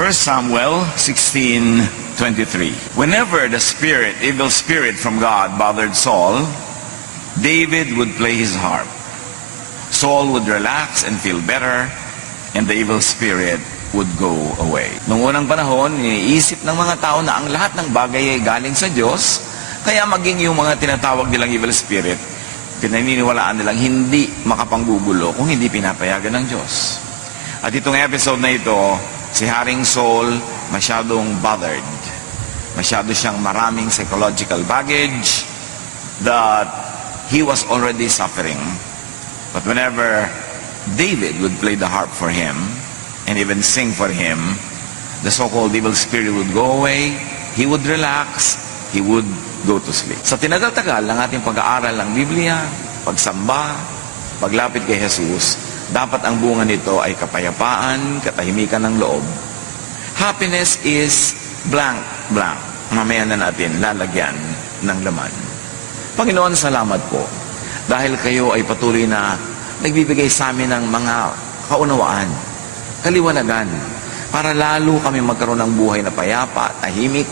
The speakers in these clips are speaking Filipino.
1 Samuel 16:23. Whenever the evil spirit from God bothered Saul, David would play his harp. Saul would relax and feel better, and the evil spirit would go away. Noong unang panahon, iniisip ng mga tao na ang lahat ng bagay ay galing sa Diyos, kaya maging yung mga tinatawag nilang evil spirit, pinaniniwalaan nilang hindi makapanggugulo kung hindi pinapayagan ng Diyos. At itong episode na ito, si Haring Saul masyadong bothered. Masyado siyang maraming psychological baggage that he was already suffering. But whenever David would play the harp for him and even sing for him, the so-called evil spirit would go away, he would relax, he would go to sleep. Sa tinagal-tagal ng ating pag-aaral ng Biblia, pagsamba, paglapit kay Jesus, dapat ang bunga nito ay kapayapaan, katahimikan ng loob. Happiness is blank, blank. Mamaya na natin lalagyan ng laman. Panginoon, salamat po. Dahil kayo ay patuloy na nagbibigay sa amin ng mga kaunawaan, kaliwanagan, para lalo kami magkaroon ng buhay na payapa, tahimik,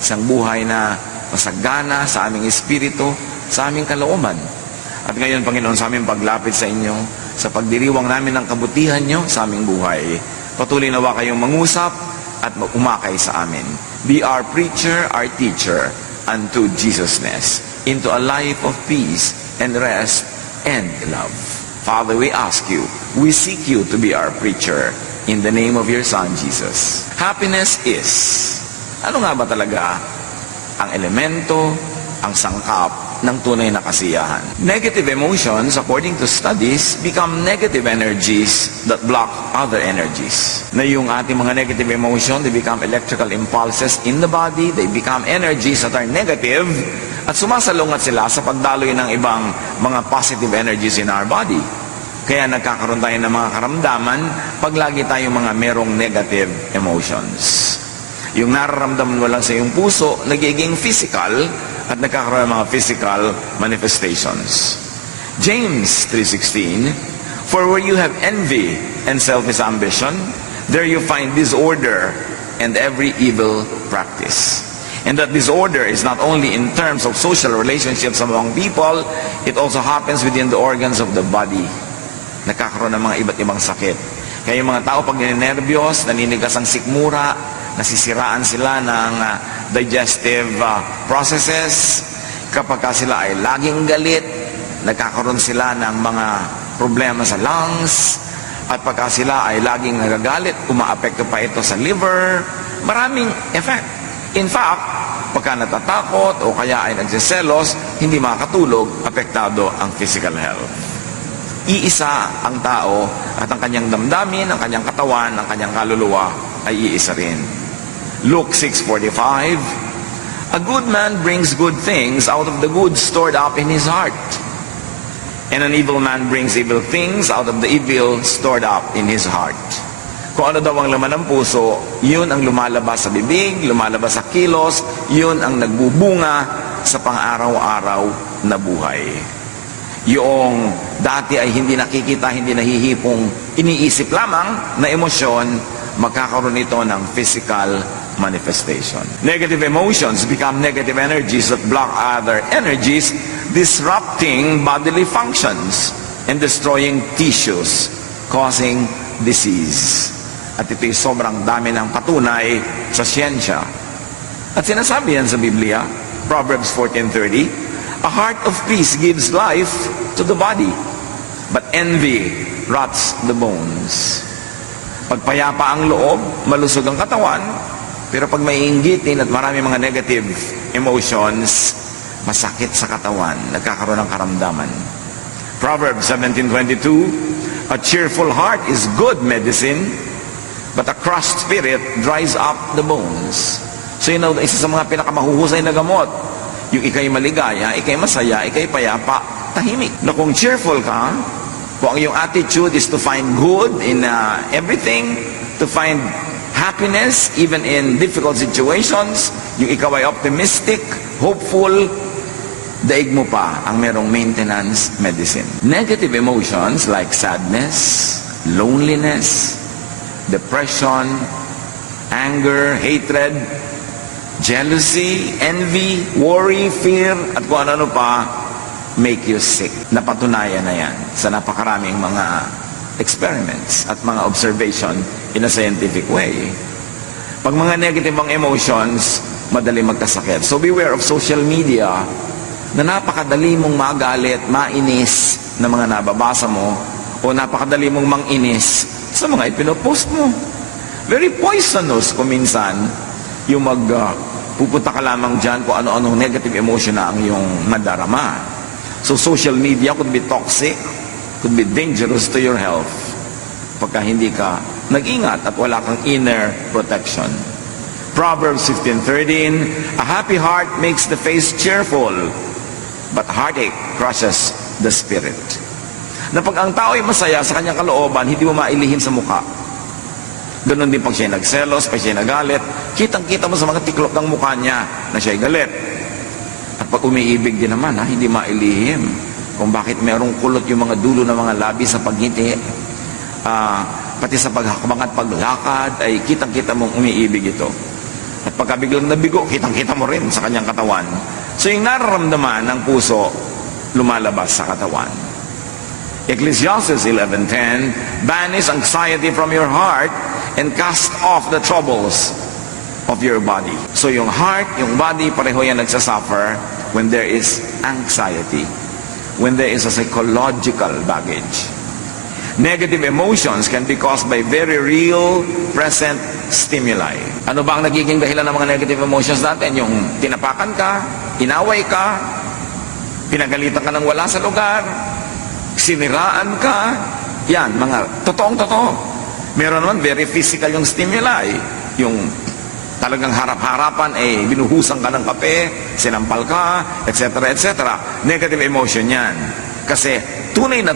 isang buhay na masagana sa aming espiritu, sa aming kalooban. At ngayon, Panginoon, sa aming paglapit sa inyo, sa pagdiriwang namin ng kabutihan nyo sa aming buhay, patuloy nawa kayong mangusap at umakay sa amin. Be our preacher, our teacher, unto Jesusness, into a life of peace and rest and love. Father, we ask you, we seek you to be our preacher in the name of your Son, Jesus. Happiness is, ano nga ba talaga ang elemento, ang sangkap ng tunay na kasiyahan? Negative emotions, according to studies, become negative energies that block other energies. Na yung ating mga negative emotion, they become electrical impulses in the body, they become energies that are negative, at sumasalungat sila sa pagdaloy ng ibang mga positive energies in our body. Kaya nagkakaroon tayo ng mga karamdaman pag lagi tayong mga merong negative emotions. Yung nararamdaman mo lang sa iyong puso, nagiging physical, at nagkakaroon ng mga physical manifestations. James 3:16, for where you have envy and selfish ambition, there you find disorder and every evil practice. And that disorder is not only in terms of social relationships among people, it also happens within the organs of the body. Nagkakaroon ng mga iba't ibang sakit. Kaya yung mga tao pag ninenervyos, naninigas ang sikmura, nasisiraan sila ng digestive processes. Kapag sila ay laging galit, nagkakaroon sila ng mga problema sa lungs. At pagka sila ay laging nagagalit, umaapekto pa ito sa liver. Maraming effect. In fact, pagka natatakot o kaya ay nagsiselos, hindi makakatulog, apektado ang physical health. Iisa ang tao at ang kanyang damdamin, ang kanyang katawan, ang kanyang kaluluwa ay iisa rin. Luke 6:45, a good man brings good things out of the good stored up in his heart. And an evil man brings evil things out of the evil stored up in his heart. Kung ano daw ang laman ng puso, yun ang lumalabas sa bibig, lumalabas sa kilos, yun ang nagbubunga sa pang-araw-araw na buhay. Yung dati ay hindi nakikita, hindi nahihipong iniisip lamang na emosyon, magkakaroon ito ng physical manifestation. Negative emotions become negative energies that block other energies, disrupting bodily functions and destroying tissues, causing disease. At ito'y sobrang dami ng patunay sa siyensya. At sinasabi yan sa Biblia, Proverbs 14:30, a heart of peace gives life to the body, but envy rots the bones. Pagpayapa ang loob, malusog ang katawan, pero pag may inggitin at marami mga negative emotions, masakit sa katawan, nagkakaroon ng karamdaman. Proverbs 17:22, a cheerful heart is good medicine, but a crushed spirit dries up the bones. So yun ang isa sa mga pinakamahuhusay na gamot. Yung ikay maligaya, ikay masaya, ikay payapa, tahimik. Na kung cheerful ka, kung ang iyong attitude is to find good in everything, to find happiness even in difficult situations, yung ikaw ay optimistic, hopeful, daig mo pa ang merong maintenance medicine. Negative emotions like sadness, loneliness, depression, anger, hatred, jealousy, envy, worry, fear, at kung ano pa, make you sick. Napatunayan na yan sa napakaraming mga experiments at mga observation in a scientific way. Pag mga negative ang emotions, madali magkasakit. So beware of social media na napakadali mong magalit, mainis na mga nababasa mo o napakadali mong manginis sa mga ipinopost mo. Very poisonous kung minsan yung pupunta ka lamang dyan kung ano-anong negative emotion na ang iyong madarama. So social media could be toxic, could be dangerous to your health pagka hindi ka nag-ingat at wala kang inner protection. Proverbs 15:13, a happy heart makes the face cheerful, but heartache crushes the spirit. Na pag ang tao ay masaya sa kanyang kalooban, hindi mo mailihim sa mukha. Ganon din pag siya nagselos, pag siya nagalit, kitang-kita mo sa mga tiklop ng mukha niya na siya ay galit. At pag umiibig din naman, hindi mailihim kung bakit merong kulot yung mga dulo ng mga labi sa pagngiti. Pati sa paghakbang at paglakad ay kitang-kita mong umiibig ito. At pagka biglang nabigo, kitang-kita mo rin sa kanyang katawan. So yung nararamdaman ng puso, lumalabas sa katawan. Ecclesiastes 11:10, banish anxiety from your heart and cast off the troubles of your body. So yung heart, yung body, pareho yan nagsasuffer when there is anxiety, when there is a psychological baggage. Negative emotions can be caused by very real, present stimuli. Ano ba ang nagiging dahilan ng mga negative emotions natin? Yung tinapakan ka, inaway ka, pinagalitan ka ng wala sa lugar, siniraan ka, yan, mga totoong-totoo. Meron naman, very physical yung stimuli. Yung talagang harap-harapan, binuhusan ka ng kape, sinampal ka, etc., etc. Negative emotion yan. Kasi tunay na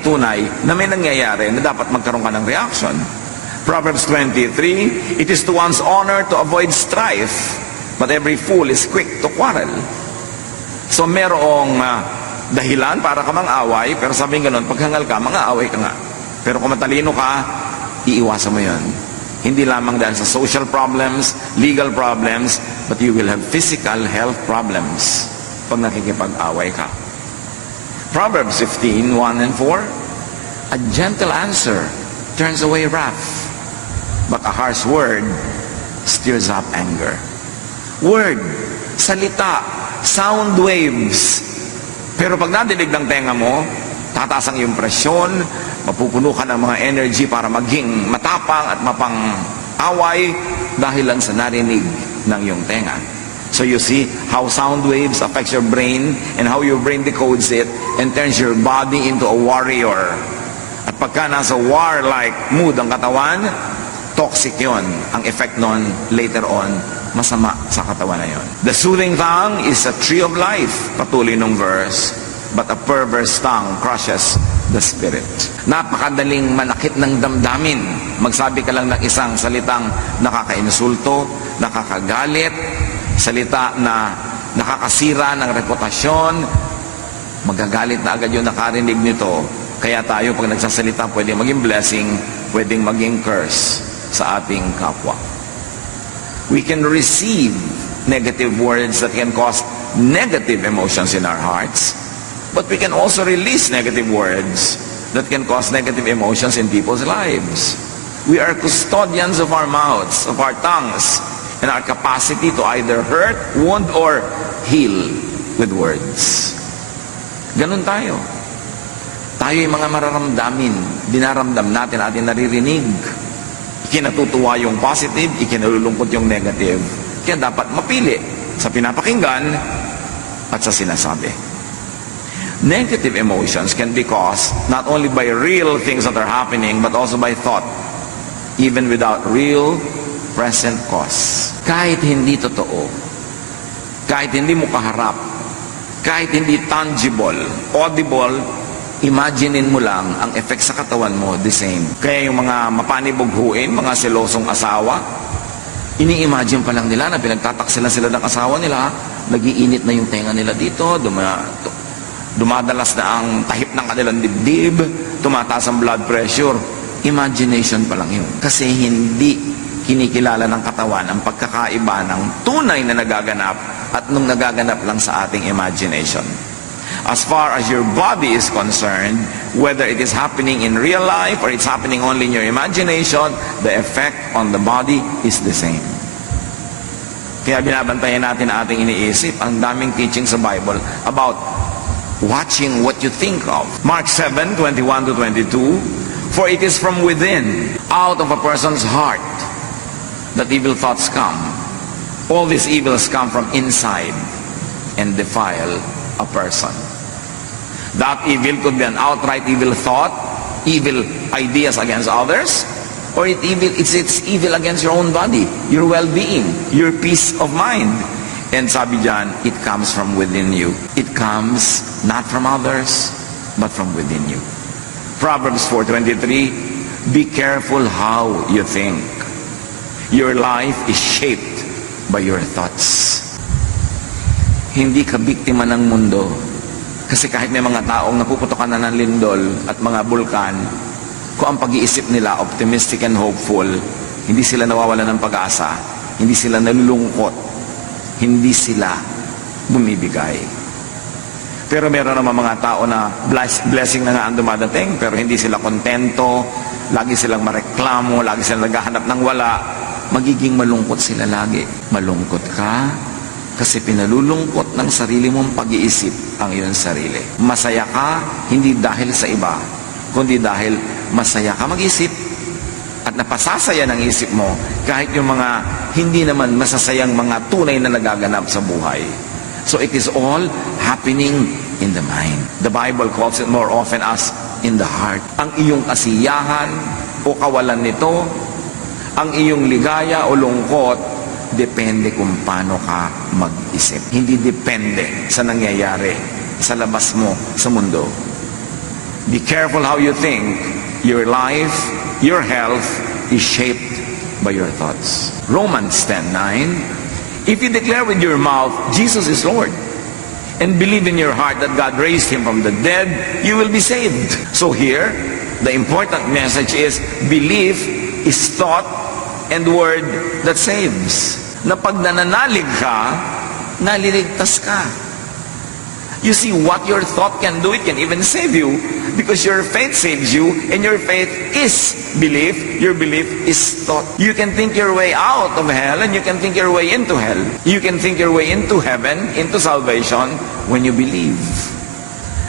may nangyayari na dapat magkaroon ka ng reaction. Proverbs 23, it is to one's honor to avoid strife, but every fool is quick to quarrel. So merong dahilan para ka mang-away, pero sabihin ganun, paghangal ka, mang-aaway ka nga. Pero kung matalino ka, iiwasan mo yun. Hindi lamang dahil sa social problems, legal problems, but you will have physical health problems pag nakikipag-away ka. Proverbs 15:1 and 4, a gentle answer turns away wrath, but a harsh word stirs up anger. Word, salita, sound waves. Pero pag nadinig ng tenga mo, tataas ang iyong presyon, mapupuno ka ng mga energy para maging matapang at mapang-away dahil lang sa narinig ng iyong tenga. So you see how sound waves affects your brain and how your brain decodes it and turns your body into a warrior. At pagka nasa war-like mood ang katawan, toxic yon. Ang effect nun, later on, masama sa katawan na yon. The soothing tongue is a tree of life, patuloy nung verse, but a perverse tongue crushes the spirit. Napakadaling manakit ng damdamin. Magsabi ka lang ng isang salitang nakaka-insulto, nakakagalit, salita na nakakasira ng reputasyon, magagalit na agad yung nakarinig nito. Kaya tayo pag nagsasalita, pwedeng maging blessing, pwedeng maging curse sa ating kapwa. We can receive negative words that can cause negative emotions in our hearts, but we can also release negative words that can cause negative emotions in people's lives. We are custodians of our mouths, of our tongues, and our capacity to either hurt, wound, or heal with words. Ganun tayo. Tayo yung mga mararamdamin, dinaramdam natin, ating naririnig. Ikinatutuwa yung positive, ikinalulungkot yung negative. Kaya dapat mapili sa pinapakinggan at sa sinasabi. Negative emotions can be caused not only by real things that are happening, but also by thought, even without real present cause. Kahit hindi totoo, kahit hindi mo kaharap, kahit hindi tangible, audible, imaginein mo lang ang effect sa katawan mo, the same. Kaya yung mga mapanibughuin, mga selosong asawa, ini-imagine pa lang nila na pinagtataksilan sila ng asawa nila, nagiinit na yung tenga nila dito, dumadalas na ang tahip ng kanilang dibdib, tumataas ang blood pressure. Imagination pa lang yun. Kasi hindi kinikilala ng katawan ang pagkakaiba ng tunay na nagaganap at nung nagaganap lang sa ating imagination. As far as your body is concerned, whether it is happening in real life or it's happening only in your imagination, the effect on the body is the same. Kaya binabantayan natin ang ating iniisip. Ang daming teaching sa Bible about watching what you think of. Mark 7:21-22, for it is from within, out of a person's heart, that evil thoughts come. All these evils come from inside and defile a person. That evil could be an outright evil thought, evil ideas against others, or it's evil against your own body, your well-being, your peace of mind. And sabi diyan, it comes from within you. It comes not from others, but from within you. Proverbs 4:23, be careful how you think. Your life is shaped by your thoughts. Hindi ka biktima ng mundo. Kasi kahit may mga taong napuputokan na ng lindol at mga bulkan, kung ang pag-iisip nila optimistic and hopeful, hindi sila nawawala ng pag-asa, hindi sila nalulungkot, hindi sila bumibigay. Pero meron naman mga tao na blessing na nga ang dumadating, pero hindi sila kontento, lagi silang mareklamo, lagi silang naghahanap ng wala, magiging malungkot sila lagi. Malungkot ka kasi pinalulungkot ng sarili mong pag-iisip ang iyong sarili. Masaya ka, hindi dahil sa iba, kundi dahil masaya ka mag-isip at napasasaya ng isip mo kahit yung mga hindi naman masasayang mga tunay na nagaganap sa buhay. So it is all happening in the mind. The Bible calls it more often as in the heart. Ang iyong kasiyahan o kawalan nito, ang iyong ligaya o lungkot, depende kung paano ka mag-isip. Hindi depende sa nangyayari sa labas mo sa mundo. Be careful how you think. Your life, your health is shaped by your thoughts. Romans 10:9, if you declare with your mouth, Jesus is Lord, and believe in your heart that God raised Him from the dead, you will be saved. So here, the important message is, belief is thought and word that saves. Na pag nananalig ka, naliligtas ka. You see, what your thought can do, it can even save you, because your faith saves you, and your faith is belief, your belief is thought. You can think your way out of hell, and you can think your way into hell. You can think your way into heaven, into salvation, when you believe.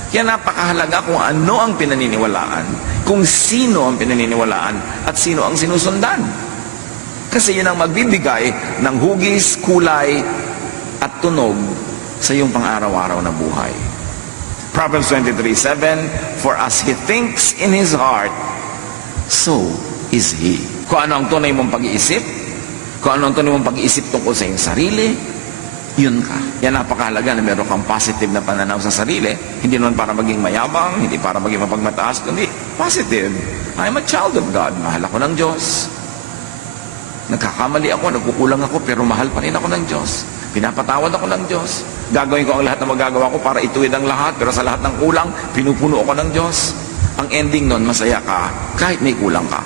Kaya napakahalaga kung ano ang pinaniniwalaan, kung sino ang pinaniniwalaan, at sino ang sinusundan. Kasi yun ang magbibigay ng hugis, kulay, at tunog sa iyong pang-araw-araw na buhay. Proverbs 23:7, for as he thinks in his heart, so is he. Kung ano ang tunay mong pag-iisip, kung ano ang tunay mong pag-iisip tungkol sa iyong sarili, yun ka. Yan napakahalaga na meron kang positive na pananaw sa sarili. Hindi naman para maging mayabang, hindi para maging mapagmataas, kundi positive. I'm a child of God. Mahal ako ng Diyos. Nagkakamali ako, nagkukulang ako, pero mahal pa rin ako ng Diyos. Pinapatawad ako ng Diyos. Gagawin ko ang lahat na magagawa ko para ituwid ang lahat, pero sa lahat ng kulang, pinupuno ako ng Diyos. Ang ending nun, masaya ka, kahit may kulang ka.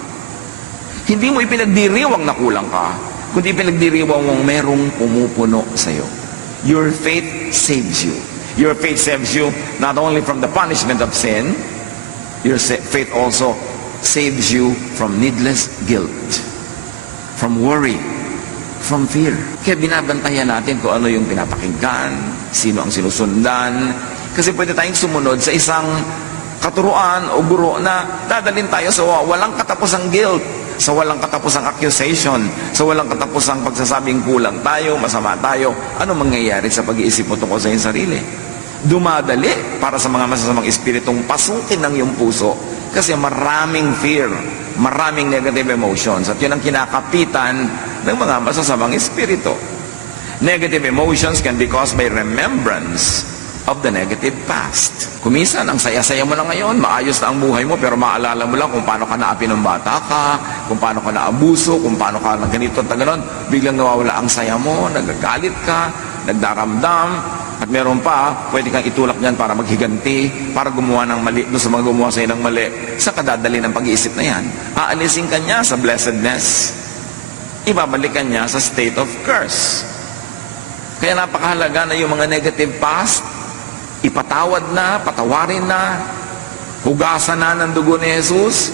Hindi mo ipinagdiriwang na kulang ka, kundi ipinagdiriwang mong merong pumupuno sa'yo. Your faith saves you. Your faith saves you not only from the punishment of sin, your faith also saves you from needless guilt, from worry, from fear. Kaya binabantayan natin kung ano yung pinapakinggan, sino ang sinusundan. Kasi pwede tayong sumunod sa isang katuruan o guro na dadalhin tayo sa walang katapusang guilt, sa walang katapusang accusation, sa walang katapusang pagsasabing kulang tayo, masama tayo. Ano mangyayari sa pag-iisip mo tungkol sa iyong sarili? Dumadali para sa mga masasamang espiritong pasukin ng iyong puso. Kasi maraming fear, maraming negative emotions, at yun ang kinakapitan ng mga masasamang espiritu. Negative emotions can be caused by remembrance of the negative past. Kuminsan, ang saya-saya mo na ngayon, maayos na ang buhay mo, pero maalala mo lang kung paano ka naapi ng bata ka, kung paano ka naabuso, kung paano ka ng ganito at gano'n, biglang nawawala ang saya mo, nagagalit ka, nagdaramdam, at meron pa, pwede kang itulak niyan para maghiganti, para gumawa ng mali, doon sa mga gumawa sa'yo ng mali, sa kadadali ng pag-iisip na yan. Aalisin ka niya sa blessedness. ibabalikan niya sa state of curse. Kaya napakahalaga na yung mga negative past, ipatawad na, patawarin na, hugasan na ng dugo ni Jesus,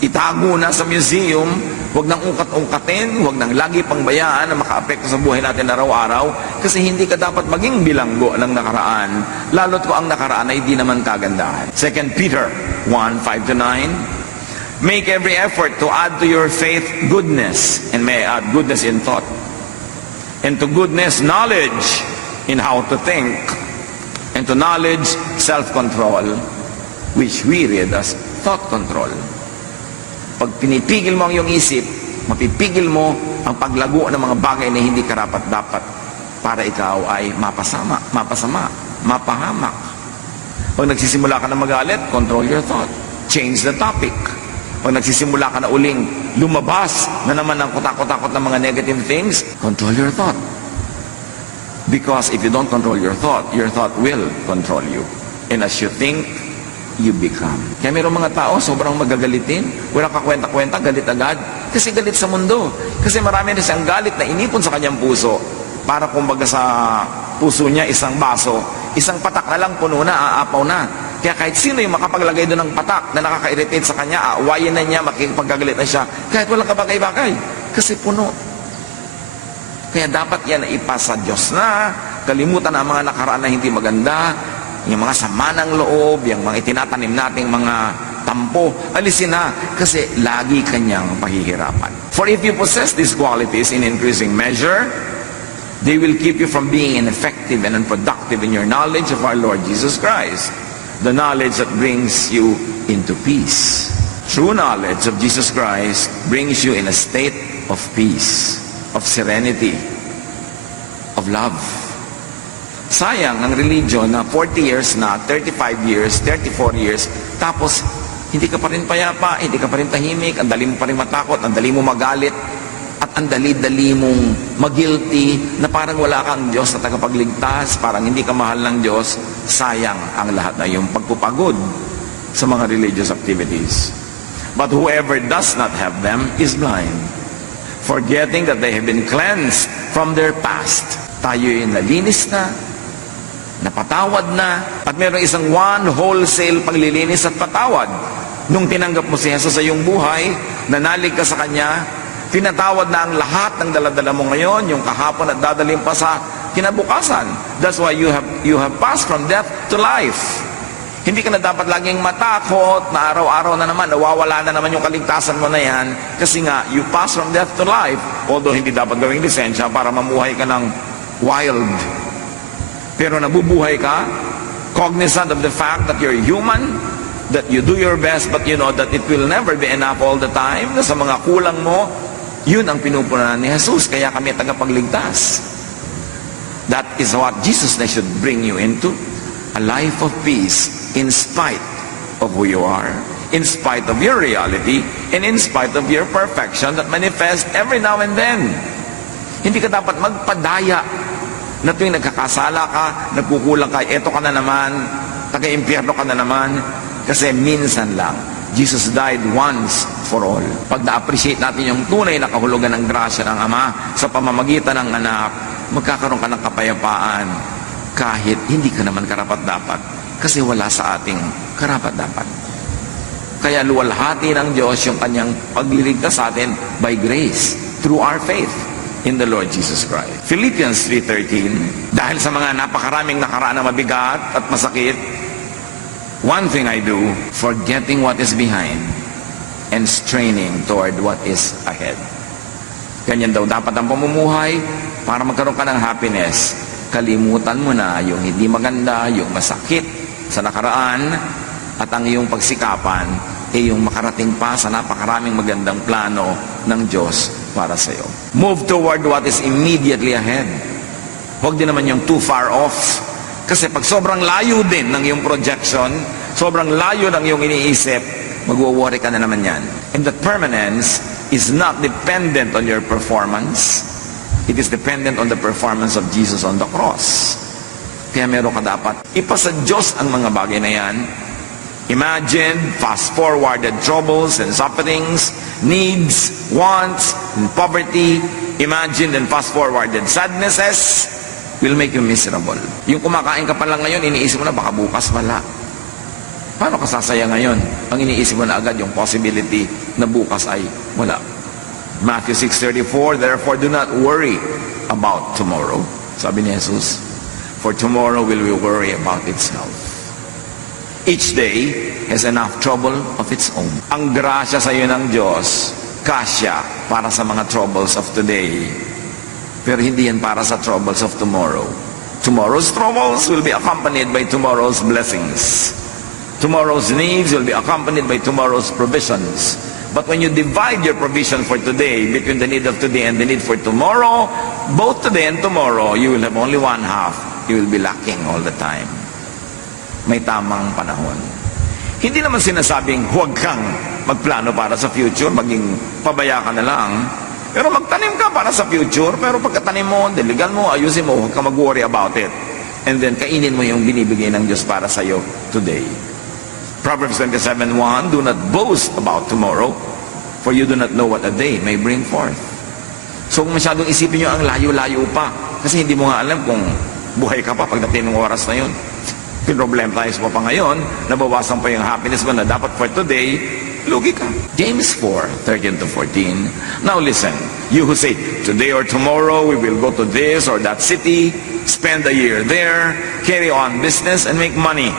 itago na sa museum, huwag nang ungkat-ungkatin, huwag nang lagi pang bayaan na makaapekto sa buhay natin araw-araw, kasi hindi ka dapat maging bilanggo ng nakaraan, lalo't ko ang nakaraan ay di naman kagandahan. 2 Peter 1:5-9, make every effort to add to your faith goodness, and may I add goodness in thought, and to goodness knowledge in how to think, and to knowledge self-control, which we read as thought control. Pag pinipigil mo ang iyong isip, mapipigil mo ang paglago ng mga bagay na hindi karapat-dapat para ikaw ay mapasama, mapahamak. Pag nagsisimula ka na magalit, control your thought. Change the topic. Pag nagsisimula ka na uling lumabas na naman ang kutakot-takot ng mga negative things, control your thought. Because if you don't control your thought will control you. And as you think, you become. Kaya mayroong mga tao, sobrang magagalitin, walang kakwenta-kwenta, galit agad. Kasi galit sa mundo. Kasi marami rin siyang galit na inipon sa kanyang puso. Para kumbaga sa puso niya, isang baso, isang patak na lang puno na, aapaw na. Kaya kahit sino yung makapaglagay doon ng patak na nakaka-irritate sa kanya, aawayin na niya, makikipagkagalit na siya, kahit walang kabagay-bagay. Kasi puno. Kaya dapat yan na ipasa Diyos na, kalimutan ang mga nakaraan na hindi maganda, yung mga sama ng loob, yung mga itinatanim nating mga tampo, alisin na, kasi lagi kanyang pahihirapan. For if you possess these qualities in increasing measure, they will keep you from being ineffective and unproductive in your knowledge of our Lord Jesus Christ. The knowledge that brings you into peace. True knowledge of Jesus Christ brings you in a state of peace, of serenity, of love. Sayang ang religion na 40 years na, 35 years, 34 years, tapos hindi ka pa rin payapa, hindi ka pa rin tahimik, ang dali mo pa rin matakot, ang dali mo magalit, at ang dali-dali mong mag-guilty na parang wala kang Diyos na tagapagligtas, parang hindi ka mahal ng Diyos. Sayang ang lahat na yung pagpupagod sa mga religious activities. But whoever does not have them is blind, forgetting that they have been cleansed from their past. Tayo yung nalinis na, napatawad na, at mayroong isang one wholesale paglilinis at patawad. Nung tinanggap mo si Jesus sa iyong buhay, nanalig ka sa Kanya, pinatawad na ang lahat ng daladala mo ngayon, yung kahapon at dadaling pa sa kinabukasan. That's why you have passed from death to life. Hindi ka na dapat laging matakot na araw-araw na naman, nawawala na naman yung kaligtasan mo na yan, kasi nga, you pass from death to life, although hindi dapat gawing lisensya para mamuhay ka ng wild. Pero nabubuhay ka, cognizant of the fact that you're human, that you do your best, but you know that it will never be enough all the time, na sa mga kulang mo, yun ang pinupunan ni Jesus, kaya kami tagapagligtas. That is what Jesus na should bring you into, a life of peace in spite of who you are, in spite of your reality, and in spite of your perfection that manifests every now and then. Hindi ka dapat magpadaya na tuwing nagkakasala ka, nagkukulang ka, eto ka na naman, taga-impyerno ka na naman, kasi minsan lang. Jesus died once for all. Pag na-appreciate natin yung tunay na kahulugan ng grasya ng Ama sa pamamagitan ng anak, magkakaroon ka ng kapayapaan kahit hindi ka naman karapat-dapat, kasi wala sa ating karapat-dapat. Kaya luwalhati ng Diyos yung kanyang pagliligtas sa atin by grace, through our faith in the Lord Jesus Christ. Philippians 3:13, dahil sa mga napakaraming nakaraan na mabigat at masakit, one thing I do, forgetting what is behind and straining toward what is ahead. Ganyan daw dapat ang pamumuhay para magkaroon ka ng happiness. Kalimutan mo na yung hindi maganda, yung masakit sa nakaraan, at ang iyong pagsikapan ay yung makarating pa sa napakaraming magandang plano ng Diyos para sa iyo. Move toward what is immediately ahead. Huwag din naman yung too far off. Kasi pag sobrang layo din ng iyong projection, sobrang layo ng iyong iniisip, magwo-worry ka na naman yan. And that permanence is not dependent on your performance. It is dependent on the performance of Jesus on the cross. Kaya meron ka dapat ipasa Diyos ang mga bagay na yan. Imagine fast-forwarded troubles and sufferings needs, wants, and poverty, imagined and fast-forwarded sadnesses will make you miserable. Yung kumakain ka pa lang ngayon, iniisip mo na baka bukas wala. Paano ka sasaya ngayon? Ang iniisip mo na agad yung possibility na bukas ay wala. Matthew 6:34, therefore do not worry about tomorrow. Sabi ni Jesus, for tomorrow will worry about itself. Each day has enough trouble of its own. Ang grasya sa iyo ng Diyos, kasya para sa mga troubles of today. Pero hindi yan para sa troubles of tomorrow. Tomorrow's troubles will be accompanied by tomorrow's blessings. Tomorrow's needs will be accompanied by tomorrow's provisions. But when you divide your provision for today between the need of today and the need for tomorrow, both today and tomorrow, you will have only one half. You will be lacking all the time. May tamang panahon. Hindi naman sinasabing huwag kang magplano para sa future, maging pabaya ka na lang. Pero magtanim ka para sa future, pero pagkatanim mo, diligan mo, ayusin mo, huwag ka mag-worry about it. And then, kainin mo yung binibigay ng Diyos para sa'yo today. Proverbs 27:1, do not boast about tomorrow, for you do not know what a day may bring forth. So, kung masyadong isipin nyo ang layo-layo pa, kasi hindi mo nga alam kung buhay ka pa pagdating ng oras na yun. Pinroblem tayo pa ngayon, nabawasan pa yung happiness mo na dapat for today, lugi ka. James 4:13-14. Now listen, you who say, today or tomorrow we will go to this or that city, spend a year there, carry on business and make money.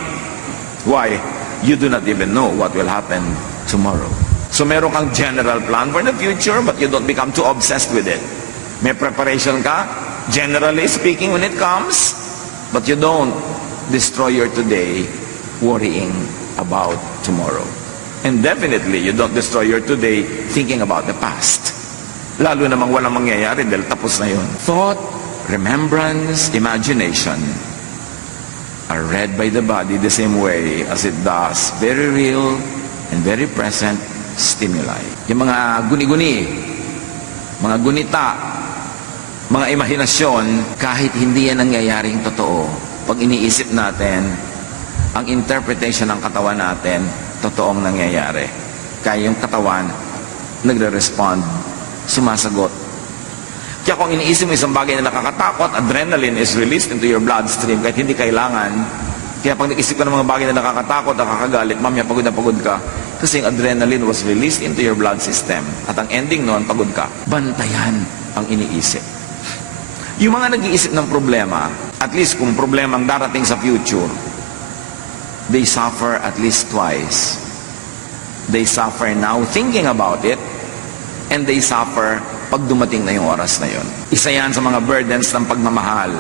Why? You do not even know what will happen tomorrow. So meron kang general plan for the future, but you don't become too obsessed with it. May preparation ka, generally speaking, when it comes, but you don't destroy your today worrying about tomorrow. And definitely, you don't destroy your today thinking about the past. Lalo namang walang mangyayari dahil tapos na yun. Thought, remembrance, imagination are read by the body the same way as it does very real and very present stimuli. Yung mga guni-guni, mga gunita, mga imahinasyon, kahit hindi yan nangyayaring totoo, pag iniisip natin, ang interpretation ng katawan natin, totoong nangyayari. Kaya yung katawan, nagre-respond, sumasagot. Kaya kung iniisip mo isang bagay na nakakatakot, adrenaline is released into your bloodstream kahit hindi kailangan. Kaya pag nag-isip ka ng mga bagay na nakakatakot, nakakagalit, mamaya pagod na pagod ka. Kasi yung adrenaline was released into your blood system. At ang ending nun, pagod ka. Bantayan ang iniisip. Yung mga nag-iisip ng problema, at least kung problema ang darating sa future, they suffer at least twice. They suffer now thinking about it, and they suffer pag dumating na yung oras na yun. Isa yan sa mga burdens ng pagmamahal.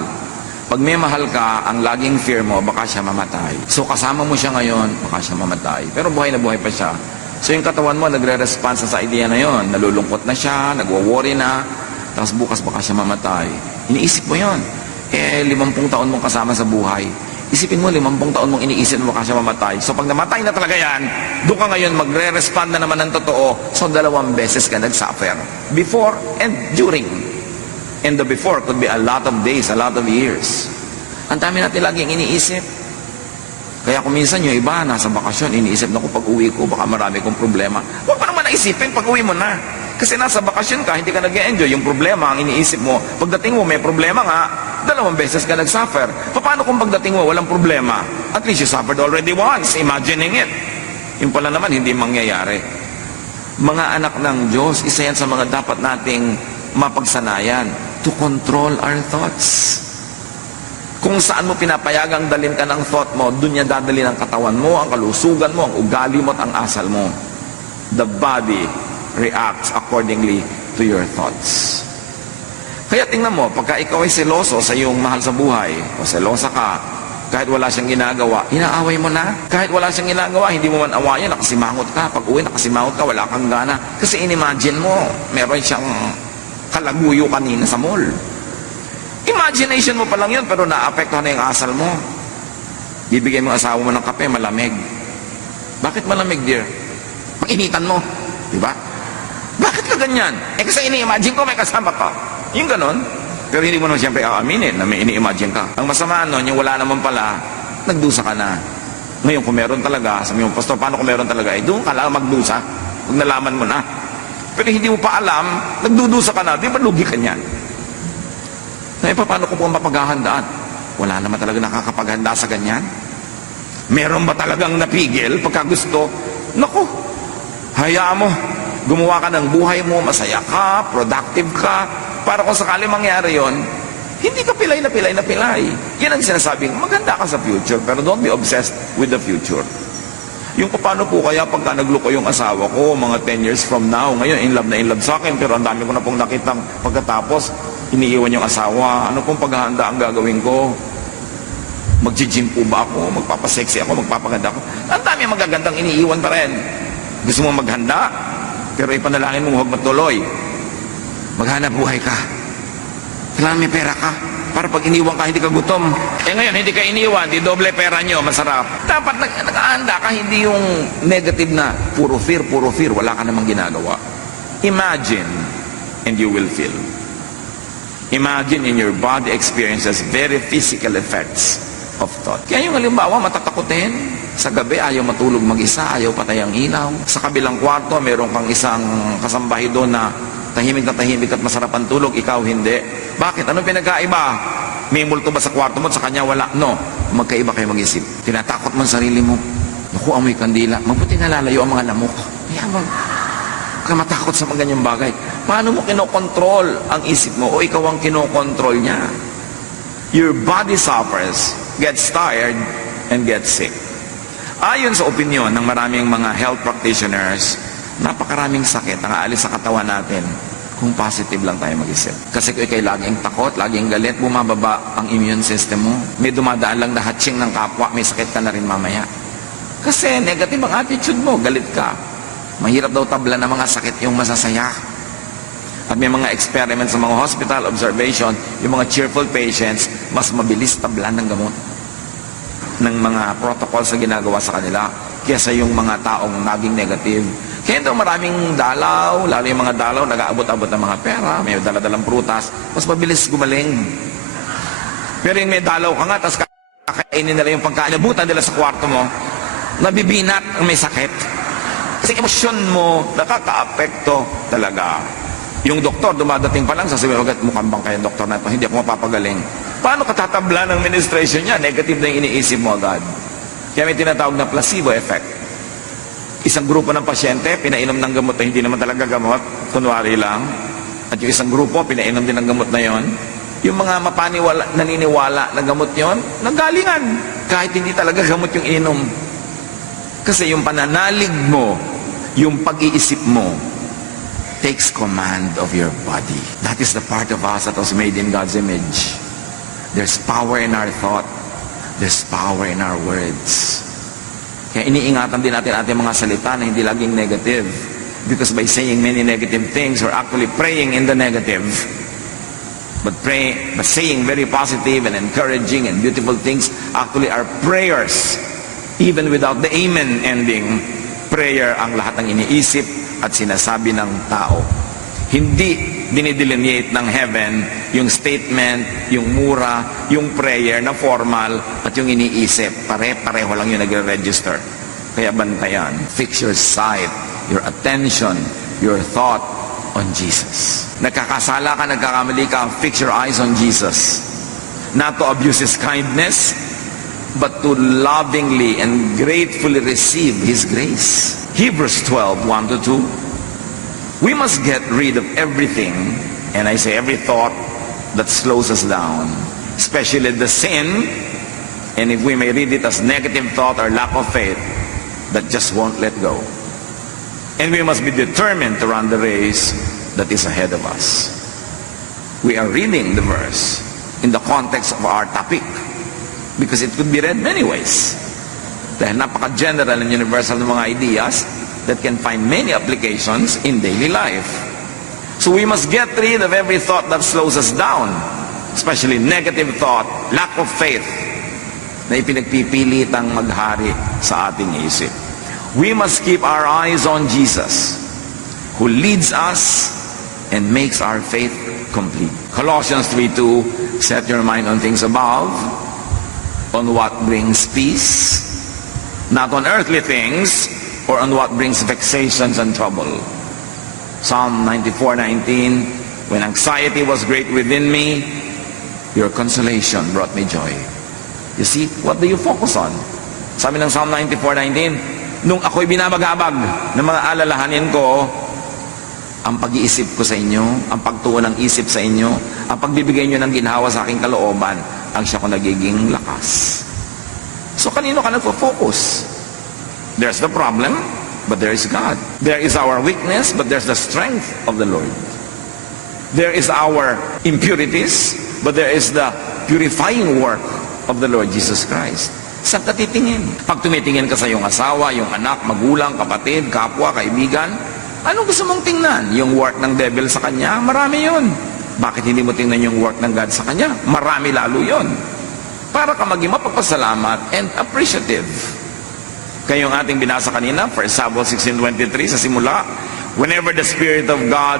Pag may mahal ka, ang laging fear mo, baka siya mamatay. So kasama mo siya ngayon, baka siya mamatay. Pero buhay na buhay pa siya. So yung katawan mo, nagre-response sa idea na yun. Nalulungkot na siya, nagwo-worry na, tapos bukas baka siya mamatay. Iniisip mo yun. 50 taon mong kasama sa buhay. Isipin mo, 50 taon mong iniisip mo baka siya mamatay. So pag namatay na talaga yan, doon ka ngayon magre-respond na naman ng totoo. So 2 beses ka nag-suffer. Before and during. And the before could be a lot of days, a lot of years. Ang dami natin laging iniisip. Kaya kung minsan yung iba, nasa bakasyon, iniisip na ko pag uwi ko, baka marami kong problema. Huwag pa naman naisipin pag uwi mo na. Kasi nasa bakasyon ka, hindi ka nag-enjoy. Yung problema, ang iniisip mo, pagdating mo may problema nga, 2 beses ka nag-suffer. Paano kung pagdating mo walang problema? At least you suffered already once, imagining it. Yung pala naman, hindi mangyayari. Mga anak ng Diyos, isa yan sa mga dapat nating mapagsanayan, to control our thoughts. Kung saan mo pinapayagang dalhin ka ng thought mo, dun niya dadalhin ang katawan mo, ang kalusugan mo, ang ugali mo at ang asal mo. The body reacts accordingly to your thoughts. Kaya tingnan mo, pagka ikaw ay seloso sa iyong mahal sa buhay, o selosa ka, kahit wala siyang ginagawa, inaaway mo na. Kahit wala siyang ginagawa, hindi mo man awayan, nakasimangot ka. Pag uwi, nakasimangot ka, wala kang gana. Kasi inimagine mo, meron siyang kalaguyo kanina sa mall. Imagination mo pa lang yun, pero naapektuhan na yung asal mo. Bibigyan mo asawa mo ng kape, malamig. Bakit malamig, dear? Pag-initan mo. Diba? Bakit ka ganyan? Kasi ini-imagine ko may kasama ka. Yung ganon. Pero hindi mo naman siyempre aaminin na may ini-imagine ka. Ang masama nun, yung wala naman pala, nagdusa ka na. Ngayon, kung meron talaga, sabi mo, Pastor, paano kung meron talaga? Doon ka lang magdusa. Pag nalaman mo na. Pero hindi mo pa alam, nagdudusa ka na, di ba lugi ka niyan? Paano ko po mapaghahandaan? Wala naman talaga nakakapaghanda sa ganyan. Meron ba talagang napigil pagka gusto? Naku, hayaan mo. Gumawa ka ng buhay mo, masaya ka, productive ka, para kung sakali mangyari yon, hindi ka pilay na pilay na pilay. Yan ang sinasabing, maganda ka sa future, pero don't be obsessed with the future. Yung paano po kaya pagka nagluko yung asawa ko, mga 10 years from now, ngayon in love sa akin, pero ang dami ko na pong nakitang pagkatapos, iniiwan yung asawa, ano pong paghahanda ang gagawin ko? Mag-gym po ba ako? Magpapasexy ako? Magpapaganda ako? Ang dami magagandang iniiwan pa rin. Gusto mo maghanda? Pero ipanalangin mo huwag matuloy. Maghanap buhay ka. Kailangan may pera ka. Para pag iniwan ka, hindi ka gutom. Ngayon, hindi ka iniwan, di doble pera nyo, masarap. Dapat nakahanda ka, hindi yung negative na puro fear, wala ka namang ginagawa. Imagine, and you will feel. Imagine in your body experiences very physical effects of thought. Kaya yung halimbawa, matatakotin. Sa gabi, ayaw matulog mag-isa, ayaw patay ang ilaw. Sa kabilang kwarto, meron kang isang kasambahay doon na tahimik at masarap ang tulog, ikaw hindi. Bakit? Anong pinagkaiba? May multo ba sa kwarto mo at sa kanya wala? No. Magkaiba kayo mag-isip. Tinatakot mo ang sarili mo. Naku, amoy kandila. Mabuti nalalayo ang mga lamok. Kaya ka matakot sa mga ganyang bagay. Paano mo kinokontrol ang isip mo o ikaw ang kinokontrol niya? Your body suffers, gets tired, and gets sick. Ayon sa opinion ng maraming mga health practitioners, napakaraming sakit ang aalis sa katawan natin kung positive lang tayo mag-isip. Kasi kung ikay laging takot, laging galit, bumababa ang immune system mo. May dumadaan lang na hatching ng kapwa, may sakit ka na rin mamaya. Kasi negative ang attitude mo, galit ka. Mahirap daw tabla ng mga sakit yung masasaya. At may mga experiments sa mga hospital observation, yung mga cheerful patients, mas mabilis tablan ng gamot ng mga protocols na ginagawa sa kanila kaysa yung mga taong naging negative. Kaya daw maraming dalaw, lalo yung mga dalaw, nag-aabot-abot ng mga pera, may daladalang prutas, mas mabilis gumaling. Pero yung may dalaw ka nga, tapos kakainin nila yung pagkain, nabutan nila sa kwarto mo, nabibinat, may sakit. Kasi emosyon mo, nakaka-apekto talaga. Yung doktor, dumadating pa lang, sasabihin, mukhang bang kayo doktor na ito, hindi ako mapapagaling. Paano katatabla ng administration niya? Negative na yung iniisip mo agad. Kaya may tinatawag na placebo effect. Isang grupo ng pasyente, pinainom ng gamot na hindi naman talaga gamot, kunwari lang. At yung isang grupo, pinainom din ng gamot na yon. Yung mga naniniwala na gamot yon, nanggalingan. Kahit hindi talaga gamot yung ininom. Kasi yung pananalig mo, yung pag-iisip mo, takes command of your body. That is the part of us that was made in God's image. There's power in our thought. There's power in our words. Kaya iniingatan din natin ating mga salita na hindi laging negative. Because by saying many negative things, we're actually praying in the negative. But saying very positive and encouraging and beautiful things actually are prayers. Even without the amen ending, prayer ang lahat ng iniisip at sinasabi ng tao. Hindi dinidelineate ng heaven yung statement, yung mura, yung prayer na formal at yung iniisip. Pare-pareho lang yung nagre-register. Kaya bantayan. Fix your sight, your attention, your thought on Jesus. Nagkakasala ka, nagkakamali ka, fix your eyes on Jesus. Not to abuse His kindness, but to lovingly and gratefully receive His grace. Hebrews 12, 1-2. We must get rid of everything, and I say every thought that slows us down, especially the sin, and if we may read it as negative thought or lack of faith, that just won't let go. And we must be determined to run the race that is ahead of us. We are reading the verse in the context of our topic, because it could be read many ways. Dahil napaka-general and universal ng mga ideas that can find many applications in daily life. So we must get rid of every thought that slows us down, especially negative thought, lack of faith, na ipinagpipilitang maghari sa ating isip. We must keep our eyes on Jesus, who leads us and makes our faith complete. Colossians 3:2, set your mind on things above, on what brings peace, not on earthly things, or on what brings vexations and trouble. Psalm 94:19, when anxiety was great within me, your consolation brought me joy. You see, what do you focus on? Sabi ng Psalm 94:19, nung ako'y binabagabag ng mga alalahanin ko, ang pag-iisip ko sa inyo, ang pagtuon ng isip sa inyo, ang pagbibigay nyo ng ginhawa sa aking kalooban, ang siya ko nagiging lakas. So kanino ka nagpo-focus? There's the problem, but there is God. There is our weakness, but there's the strength of the Lord. There is our impurities, but there is the purifying work of the Lord Jesus Christ. Saan ka titingin? Pag tumitingin ka sa iyong asawa, iyong anak, magulang, kapatid, kapwa, kaibigan, anong gusto mong tingnan? Yung work ng devil sa kanya? Marami yun. Bakit hindi mo tingnan yung work ng God sa kanya? Marami lalo yun. Para ka maging mapagpasalamat and appreciative. Kayong ating binasa kanina, 1 Samuel 16:23 sa simula, whenever the Spirit of God,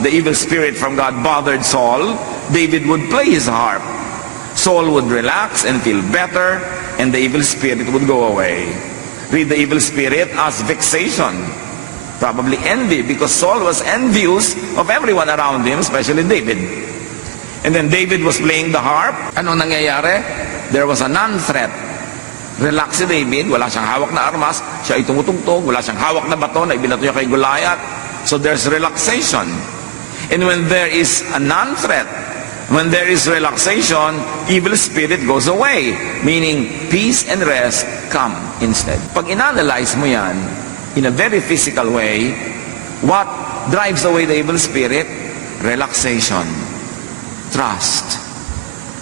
the evil spirit from God bothered Saul, David would play his harp. Saul would relax and feel better, and the evil spirit would go away. Read the evil spirit as vexation. Probably envy, because Saul was envious of everyone around him, especially David. And then David was playing the harp. Anong nangyayari? There was a non-threat. Relax si David, wala siyang hawak na armas, siya ay tumutugtog, wala siyang hawak na bato na ibinato niya kay Goliath. So there's relaxation. And when there is a non-threat, when there is relaxation, evil spirit goes away. Meaning, peace and rest come instead. Pag inanalyze mo yan, in a very physical way, what drives away the evil spirit? Relaxation, trust,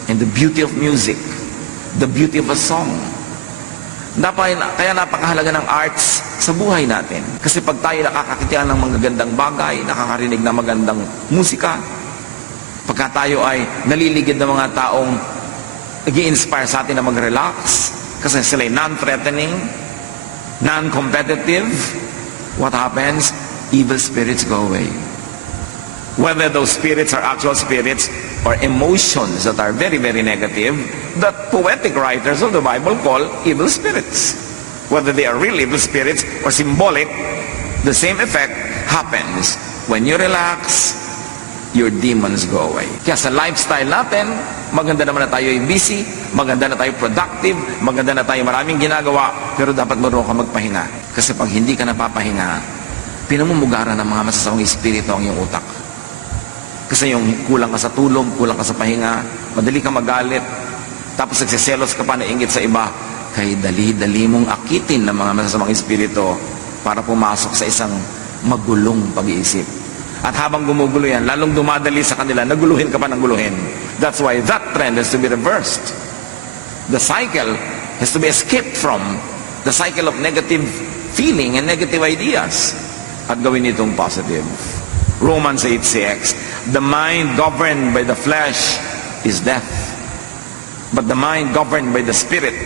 and the beauty of music, the beauty of a song. Kaya napakahalaga ng arts sa buhay natin. Kasi pag tayo nakakakitiyan ng magagandang bagay, nakakarinig ng magandang musika, pagka tayo ay naliligid ng mga taong nag-i-inspire sa atin na mag-relax, kasi sila ay non-threatening, non-competitive, what happens? Evil spirits go away. Whether those spirits are actual spirits or emotions that are very, very negative, that poetic writers of the Bible call evil spirits. Whether they are real evil spirits or symbolic, the same effect happens. When you relax, your demons go away. Kaya sa lifestyle natin, maganda naman na tayo ay busy, maganda na tayo productive, maganda na tayo maraming ginagawa, pero dapat marunong ka magpahinga. Kasi pag hindi ka napapahinga, pinamumugaran ng mga masasawang espiritu ang iyong utak. Kasi yung kulang ka sa tulog, kulang ka sa pahinga, madali ka magalit, tapos nagsiselos ka pa, nainggit sa iba, kaya dali-dali mong akitin ng mga masasamang espiritu para pumasok sa isang magulong pag-iisip. At habang gumugulo yan, lalong dumadali sa kanila, naguluhin ka pa ng guluhin. That's why that trend has to be reversed. The cycle has to be escaped from, the cycle of negative feeling and negative ideas, at gawin itong positive. Romans 8:6, the mind governed by the flesh is death, but the mind governed by the Spirit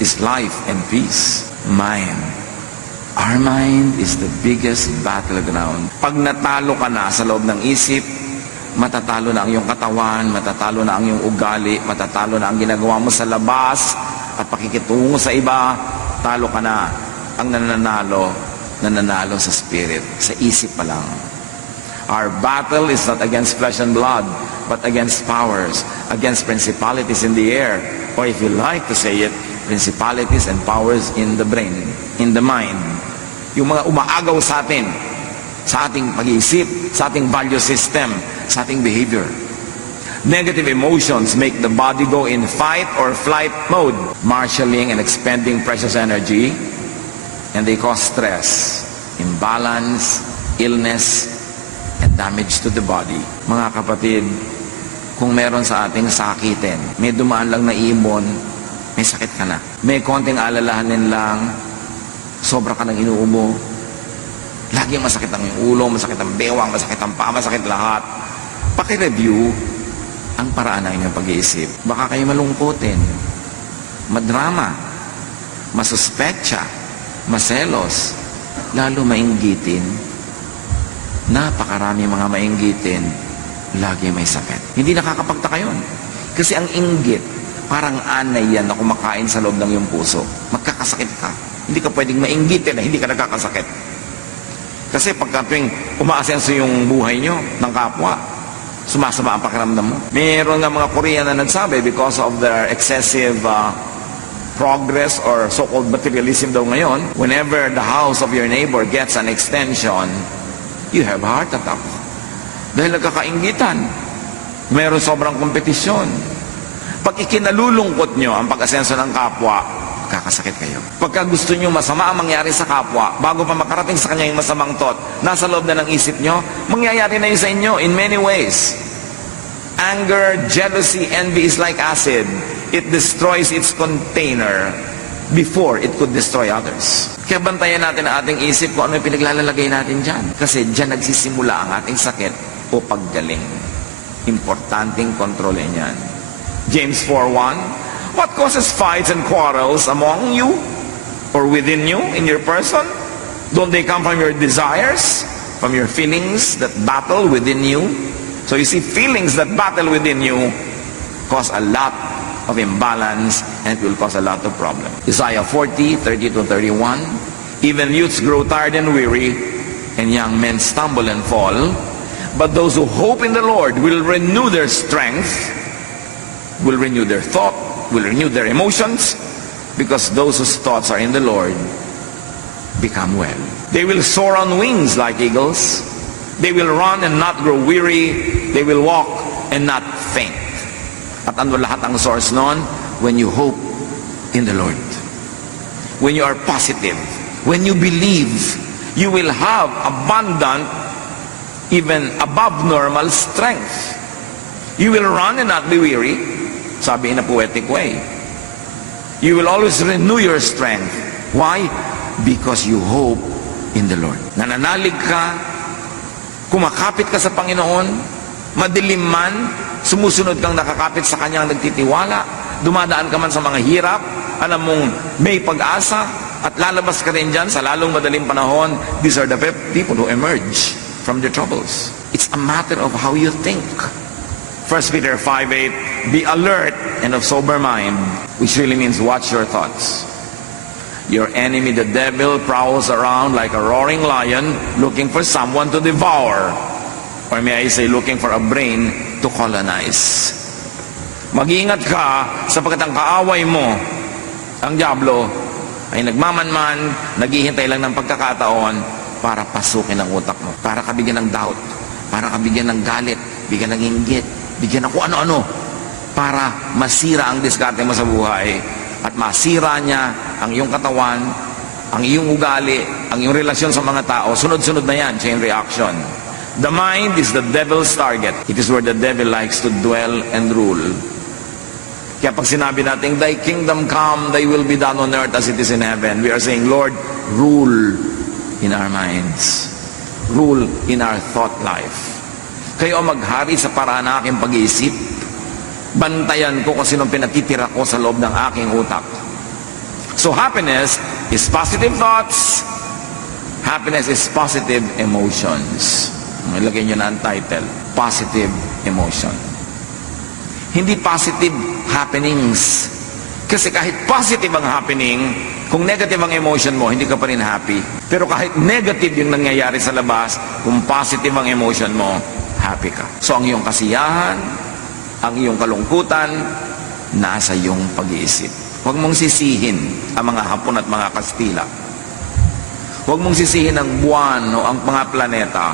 is life and peace. Mind. Our mind is the biggest battleground. Pag natalo ka na sa loob ng isip, matatalo na ang iyong katawan, matatalo na ang iyong ugali, matatalo na ang ginagawa mo sa labas, at pakikitungo sa iba, talo ka na. Ang nananalo sa spirit, sa isip pa lang. Our battle is not against flesh and blood, but against powers, against principalities in the air, or if you like to say it, principalities and powers in the brain, in the mind. Yung mga umaagaw sa atin, sa ating pag-iisip, sa ating value system, sa ating behavior. Negative emotions make the body go in fight or flight mode, marshalling and expending precious energy, and they cause stress, imbalance, illness, and damage to the body. Mga kapatid, kung meron sa ating sakitin, may dumaan lang na ibon, may sakit ka na. May konting alalahanin lang, sobra ka ng inuubo, laging masakit ang ulo, masakit ang bewang, masakit ang paa, masakit lahat. Paki-review ang paraan ng inyong pag-iisip. Baka kayo malungkotin, madrama, masuspetsa, maselos, lalo mainggitin. Napakarami mga mainggitin, lagi may sakit. Hindi nakakapagtaka yun. Kasi ang inggit, parang anay yan na kumakain sa loob ng iyong puso. Magkakasakit ka. Hindi ka pwedeng mainggitin na hindi ka nagkakasakit. Kasi pagka tuwing umaasenso yung buhay nyo ng kapwa, sumasama ang pakiramdam mo. Meron nga mga Korean na nagsabi because of their excessive progress or so-called materialism daw ngayon, whenever the house of your neighbor gets an extension, you have a heart attack. Dahil nagkakainggitan. Meron sobrang kompetisyon. Pag ikinalulungkot nyo ang pag-asenso ng kapwa, kakasakit kayo. Pagka gusto nyo masama ang mangyari sa kapwa, bago pa makarating sa kanya yung masamang thought, nasa loob na ng isip nyo, mangyayari na yun sa inyo in many ways. Anger, jealousy, envy is like acid. It destroys its container before it could destroy others. Kaya bantayan natin ang ating isip kung ano yung pinaglalagay natin dyan. Kasi dyan nagsisimula ang ating sakit o paggaling. Importanteng kontrolin yan. James 4:1, what causes fights and quarrels among you or within you in your person? Don't they come from your desires, from your feelings that battle within you? So you see, feelings that battle within you cause a lot of imbalance and it will cause a lot of problems. Isaiah 40:30-31, even youths grow tired and weary, and young men stumble and fall. But those who hope in the Lord will renew their strength, will renew their thought, will renew their emotions, because those whose thoughts are in the Lord become well. They will soar on wings like eagles. They will run and not grow weary. They will walk and not faint. At ano lahat ang source nun? When you hope in the Lord. When you are positive. When you believe, you will have abundant, even above normal strength. You will run and not be weary. Sabi in a poetic way. You will always renew your strength. Why? Because you hope in the Lord. Nananalig ka, kumakapit ka sa Panginoon, madilim man, sumusunod kang nakakapit sa Kanyang nagtitiwala, dumadaan ka man sa mga hirap, alam mong may pag-asa, at lalabas ka rin dyan sa lalong madaling panahon. These are the people who emerge from their troubles. It's a matter of how you think. 1 Peter 5:8, be alert and of sober mind, which really means watch your thoughts. Your enemy, the devil, prowls around like a roaring lion looking for someone to devour. Or may I say, looking for a brain to colonize. Mag-iingat ka sapagkat ang kaaway mo, ang diablo, ay nagmamanman, naghihintay lang ng pagkakataon para pasukin ang utak mo. Para ka bigyan ng doubt, para ka bigyan ng galit, bigyan ng inggit, bigyan ng kung ano-ano, para masira ang diskarte mo sa buhay at masira niya ang iyong katawan, ang iyong ugali, ang iyong relasyon sa mga tao. Sunod-sunod na yan, chain reaction. The mind is the devil's target. It is where the devil likes to dwell and rule. Kaya pag sinabi natin, thy kingdom come, thy will be done on earth as it is in heaven, we are saying, Lord, rule in our minds. Rule in our thought life. Kayo maghari sa paraan ng aking pag-iisip. Bantayan ko kung sinong pinatitira ko sa loob ng aking utak. So happiness is positive thoughts. Happiness is positive emotions. Ilagay nyo na ang title, positive emotion. Hindi positive happenings. Kasi kahit positive ang happening, kung negative ang emotion mo, hindi ka pa rin happy. Pero kahit negative yung nangyayari sa labas, kung positive ang emotion mo, happy ka. So ang iyong kasiyahan, ang iyong kalungkutan, nasa iyong pag-iisip. Huwag mong sisihin ang mga Hapon at mga Kastila. Huwag mong sisihin ang buwan o ang mga planeta.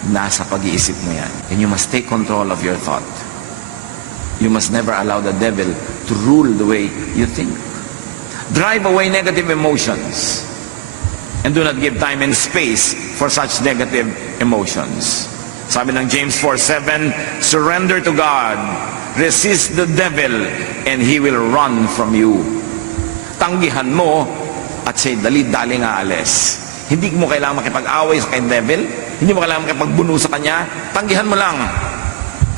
Nasa pag-iisip mo yan. And you must take control of your thought. You must never allow the devil to rule the way you think. Drive away negative emotions. And do not give time and space for such negative emotions. Sabi ng James 4:7, surrender to God, resist the devil, and he will run from you. Tanggihan mo at siya'y dali-daling aalis. Hindi mo kailangang makipag-away sa kay devil, hindi mo kailangang makipagbuno sa kanya, tanggihan mo lang.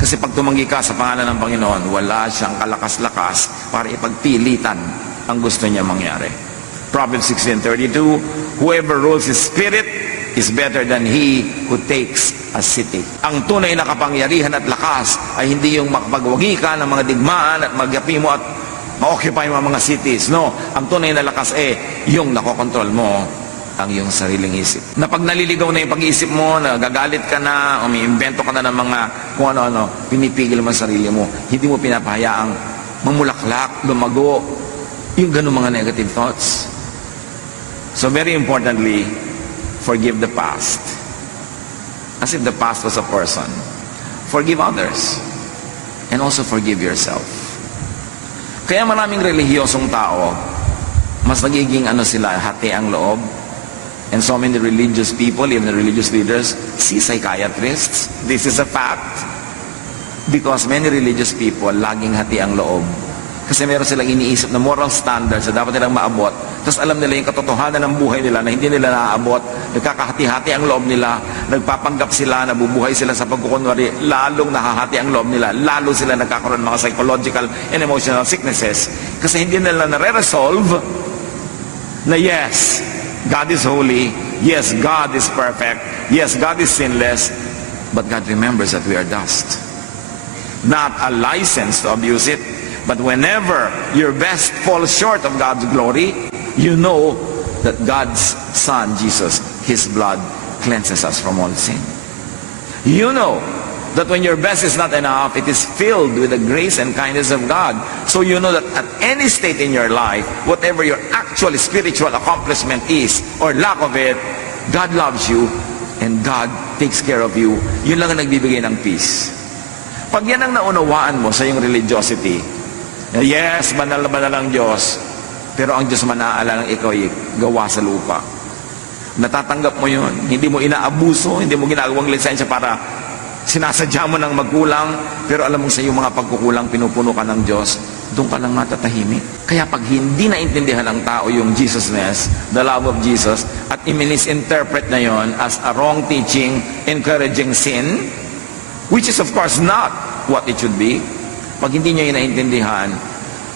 Kasi pag tumanggi ka sa pangalan ng Panginoon, wala siyang kalakas-lakas para ipagpilitan ang gusto niya mangyari. Proverbs 16:32, whoever rules his spirit is better than he who takes a city. Ang tunay na kapangyarihan at lakas ay hindi yung makapagwagi ka ng mga digmaan at magapi mo at ma-occupy mo ang mga cities. No, ang tunay na lakas yung nakokontrol mo ang iyong sariling isip. Na pag naliligaw na yung pag-iisip mo, nagagalit ka na, umiimbento ka na ng mga kung ano-ano, pinipigil mo ang sarili mo. Hindi mo pinapahayaang mamulaklak, lumago, yung ganun mga negative thoughts. So very importantly, forgive the past. As if the past was a person. Forgive others. And also forgive yourself. Kaya maraming relihiyosong tao, mas nagiging sila, hati ang loob. And so many religious people, even the religious leaders, see psychiatrists. This is a fact. Because many religious people, laging hati ang loob. Kasi meron silang iniisip na moral standards na dapat nilang maabot. Tapos alam nila yung katotohanan ng buhay nila na hindi nila naaabot. Nagkakahati-hati ang loob nila. Nagpapanggap sila, nabubuhay sila sa pagkukunwari. Lalong nahahati ang loob nila. Lalo sila nagkakaroon ng mga psychological and emotional sicknesses. Kasi hindi nila nare-resolve na yes, God is holy. Yes, God is perfect. Yes, God is sinless. But God remembers that we are dust. Not a license to abuse it. But whenever your best falls short of God's glory, you know that God's Son, Jesus, His blood cleanses us from all sin. You know that when your best is not enough, it is filled with the grace and kindness of God. So you know that at any state in your life, whatever your actual spiritual accomplishment is, or lack of it, God loves you and God takes care of you. Yun lang ang nagbibigay ng peace. Pag yan ang naunawaan mo sa iyong religiosity, yes, banal na banal ang Diyos, pero ang Diyos manaalala ng ikaw ay gawa sa lupa. Natatanggap mo yun. Hindi mo inaabuso, hindi mo ginagawang lisensya para sinasadya mo ng magkulang, pero alam mo sa iyong mga pagkukulang, pinupuno ka ng Diyos, doon ka lang matatahimik. Kaya pag hindi naintindihan ng tao yung Jesusness, the love of Jesus, at i-misinterpret na yon as a wrong teaching, encouraging sin, which is of course not what it should be, pag hindi niya yun naintindihan,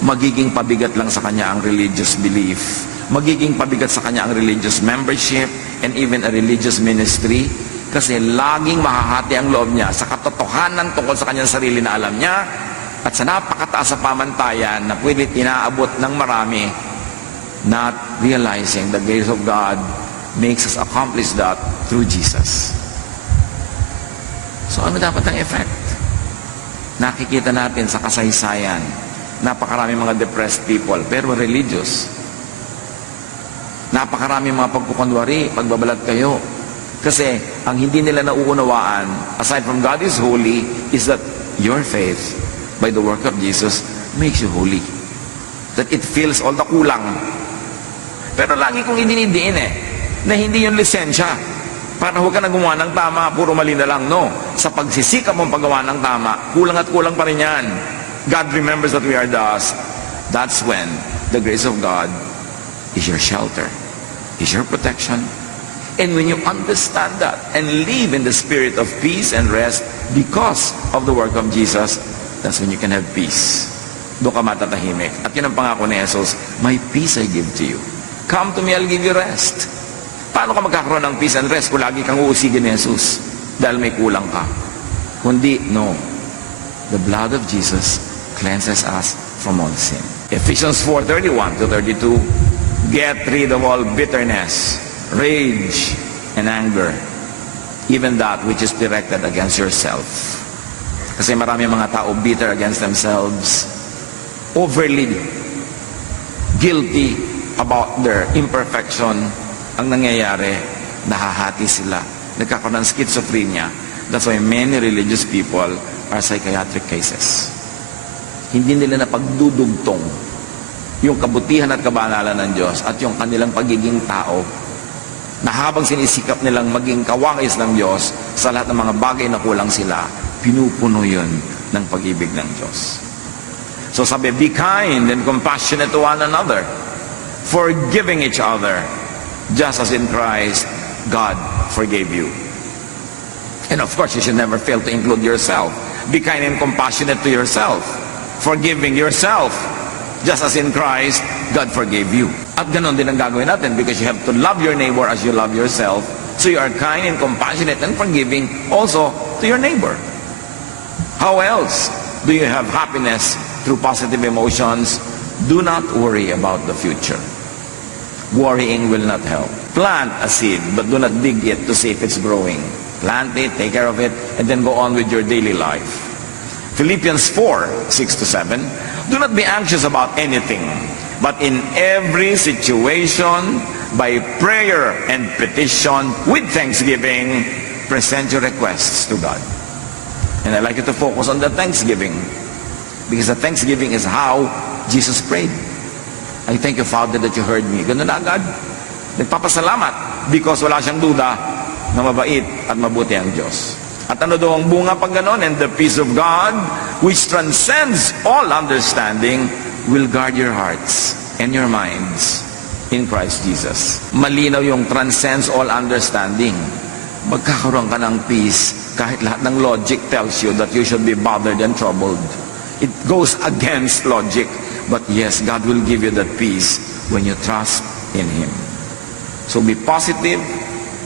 magiging pabigat lang sa kanya ang religious belief. Magiging pabigat sa kanya ang religious membership and even a religious ministry. Kasi laging mahahati ang loob niya sa katotohanan tungkol sa kanyang sarili na alam niya at sa napakataas sa pamantayan na pwede inaabot ng marami, not realizing the grace of God makes us accomplish that through Jesus. So ano dapat ang effect? Nakikita natin sa kasaysayan, napakarami mga depressed people, pero religious. Napakarami mga pagkukunwari, pagbabalat kayo. Kasi ang hindi nila nauunawaan, aside from God is holy, is that your faith, by the work of Jesus, makes you holy. That it fills all the kulang. Pero lagi kong idinidiin na hindi yung lisensya. Para huwag ka na gumawa ng tama, puro mali na lang, no. Sa pagsisikap mong paggawa ng tama, kulang at kulang pa rin yan. God remembers that we are dust. That's when the grace of God is your shelter, is your protection. And when you understand that and live in the spirit of peace and rest because of the work of Jesus, that's when you can have peace. Doon ka matatahimik. At yun ang pangako ni Jesus, my peace I give to you. Come to me, I'll give you rest. Paano ka magkakaroon ng peace and rest kung lagi kang uusigin ni Jesus dahil may kulang ka? Kundi, no. The blood of Jesus cleanses us from all sin. Ephesians 4:31 to 32, get rid of all bitterness, rage, and anger, even that which is directed against yourself. Kasi marami mga tao bitter against themselves, overly guilty about their imperfection. Ang nangyayari, nahahati sila. Nagkakaroon ng schizophrenia. That's why many religious people are psychiatric cases. Hindi nila napagdudugtong yung kabutihan at kabanalan ng Diyos at yung kanilang pagiging tao na habang sinisikap nilang maging kawangis ng Diyos sa lahat ng mga bagay na kulang sila, pinupuno yun ng pag-ibig ng Diyos. So sabi, be kind and compassionate to one another, forgiving each other, just as in Christ, God forgave you. And of course, you should never fail to include yourself. Be kind and compassionate to yourself, forgiving yourself, just as in Christ, God forgave you. At ganon din ang gagawin natin because you have to love your neighbor as you love yourself. So you are kind and compassionate and forgiving also to your neighbor. How else do you have happiness through positive emotions? Do not worry about the future. Worrying will not help. Plant a seed, but do not dig it to see if it's growing. Plant it, take care of it, and then go on with your daily life. Philippians 4:6-7. Do not be anxious about anything, but in every situation, by prayer and petition, with thanksgiving, present your requests to God. And I'd like you to focus on the thanksgiving, because the thanksgiving is how Jesus prayed. I thank you, Father, that you heard me. Ganun na agad. Nagpapasalamat because wala siyang duda na mabait at mabuti ang Diyos. At ano daw ang bunga pag ganon? And the peace of God, which transcends all understanding, will guard your hearts and your minds in Christ Jesus. Malinaw yung transcends all understanding. Magkakaroon ka ng peace kahit lahat ng logic tells you that you should be bothered and troubled. It goes against logic. But yes, God will give you that peace when you trust in Him. So be positive,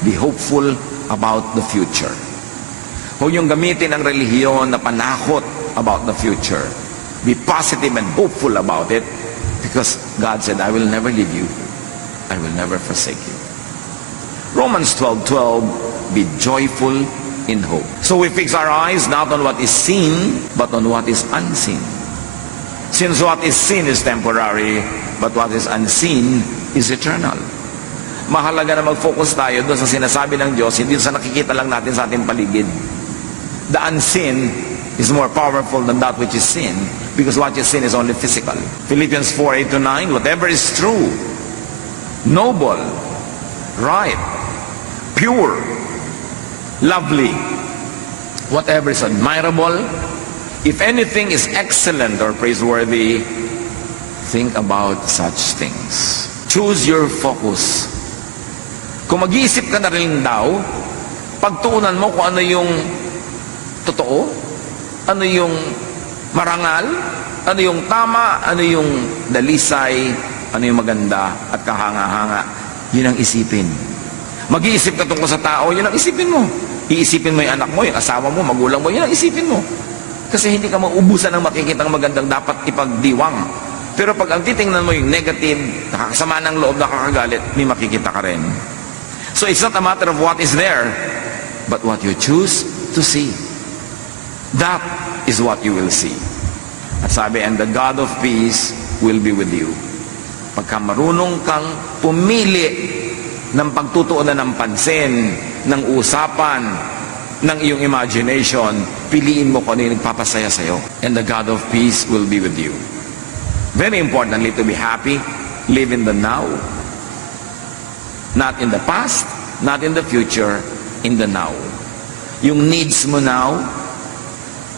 be hopeful about the future. Huwag yung gamitin ang relihiyon na panakot about the future. Be positive and hopeful about it, because God said, I will never leave you. I will never forsake you. Romans 12:12, be joyful in hope. So we fix our eyes not on what is seen, but on what is unseen. Since what is seen is temporary, but what is unseen is eternal. Mahalaga na mag-focus tayo doon sa sinasabi ng Diyos, hindi sa nakikita lang natin sa ating paligid. The unseen is more powerful than that which is seen, because what is seen is only physical. Philippians 4:8-9, whatever is true, noble, right, pure, lovely, whatever is admirable, if anything is excellent or praiseworthy, think about such things. Choose your focus. Kung mag-iisip ka na rin daw, pagtuunan mo kung ano yung totoo, ano yung marangal, ano yung tama, ano yung dalisay, ano yung maganda at kahanga-hanga. Yun ang isipin. Mag-iisip ka tungkol sa tao, yun ang isipin mo. Iisipin mo yung anak mo, yung asawa mo, magulang mo, yun ang isipin mo. Kasi hindi ka maubusan ng makikita ng magandang dapat ipagdiwang. Pero pag ang titingnan mo yung negative, nakakasama ng loob, nakakagalit, may makikita ka rin. So it's not a matter of what is there, but what you choose to see. That is what you will see. At sabi, and the God of peace will be with you. Pagka marunong kang pumili ng pagtutuunan ng pansin, ng usapan, ng iyong imagination, piliin mo kung ano yung nagpapasaya sa'yo. And the God of peace will be with you. Very importantly, to be happy, live in the now. Not in the past, not in the future, in the now. Yung needs mo now,